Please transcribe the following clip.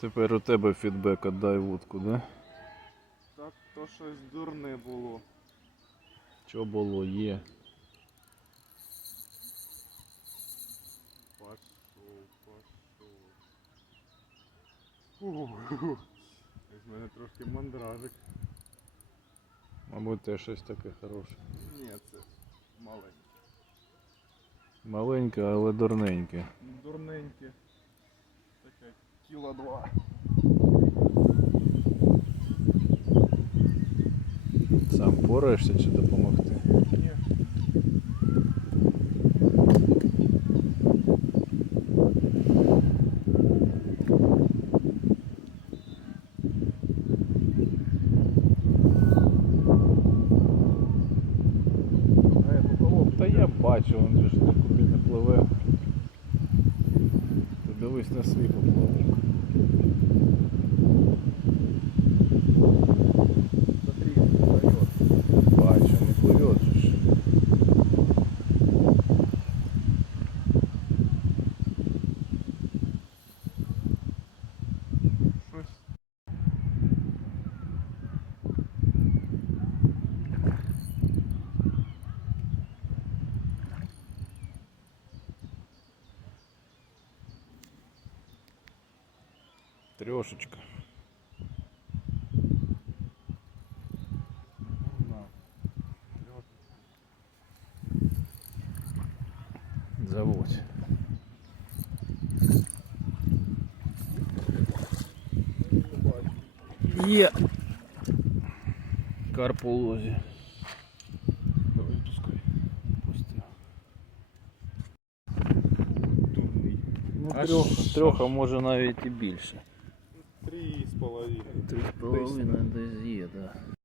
Тепер у тебе фідбек отдай вудку, да? Так то щось дурне було. Що було, є. Пошов, пошов. В мене трошки мандражик. Мабуть, те щось таке хороше. Ні, це маленьке. Маленьке, але дурненьке. Дурненьке. Кіла два. Сам пораєшся чи допомогти? Ні. Та я бачу, він же ж нікуди не пливе. Ти дивись на свій поплавок. Трешечка. На. Заводь. Є. Карп у лозі. Давай пускай. Пусти. Думний. Ну, Аж- трьох, трьох, а може навіть і більше. Три з половиною. Три з половиною десь є, так. Да.